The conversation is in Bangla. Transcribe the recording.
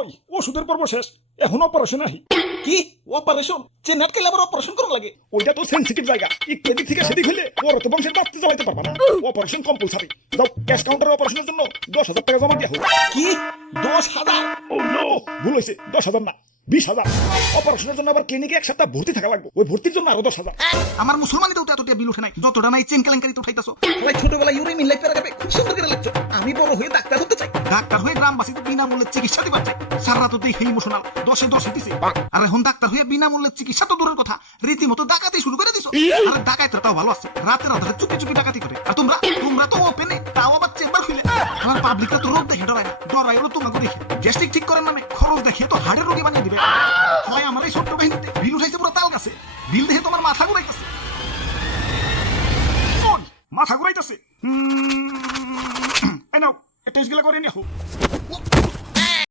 ওই ওষুধের পর্ব শেষ, এখন অপারেশন আহি। কি অপারেশন? চেন আটকাইলে আবার অপারেশন করা লাগে? ওইটা তো সেন্সিটিভ জায়গা, একটু এদিক থেকে সেদিক হইলে পরে তো বংশের বাঁচতে চালাইতে পারবা না। Operation compulsory. যাও ক্যাশ কাউন্টারে অপারেশনের জন্য 10,000 টাকা জমা দিয়া হোক। কি 10,000? ও নো, ভুল হয়েছে, 10,000 না 20,000। অপারেশনের জন্য আবার ক্লিনিকে এক সপ্তাহ ভর্তি থাকা লাগবে, ওই ভর্তির জন্য আরো 10,000। আমার মুসলমানিতেও তো এতটা বিল ওঠে নাই যতটা নাই চেন কেলেঙ্কারি তো উঠাইতাছো। ভাই ছোটবেলায় ইউরি মিল লাইফ যাবে খুব সুন্দর করে লাগছে। আমি বড় হয়ে ডাক্তার হতে চাই, ডাক্তার হয়ে গ্রামবাসীকে বিনামূল্যে চিকিৎসা দিবার চাই। সারা তো দেখে ইমোশনাল, 10-10 দিছে। আর এখন ডাক্তার হয়ে বিনামূল্যে চিকিৎসা তো দূরের কথা, রীতিমতো ডাকাতি শুরু করে দিছো। আর ডাকাতটাও ভালো আছে, রাতের আধারে চুপি চুপি ডাকাতি করে। আর তোমরা তো ওপেনে, তাও আবার চেম্বার খুলে। আমার পাবলিকরা তো রোগ দেখে ডরায় না, ডরাই হলো তোমাকে দেখে। গ্যাস্ট্রিক ঠিক করার নামে খরচ দেখে তো হাড়ের রোগী বানিয়ে দিবে। হয় আমার এই ছোট্ট বাহিনীতে বিল উঠাইছে পুরো তাল গাছে। বিল দেখে তোমার মাথা ঘুরাইতেছে, মাথা ঘুরাইতেছে। এই নাও, টেস্ট গুলা করে নিয়ে হোক।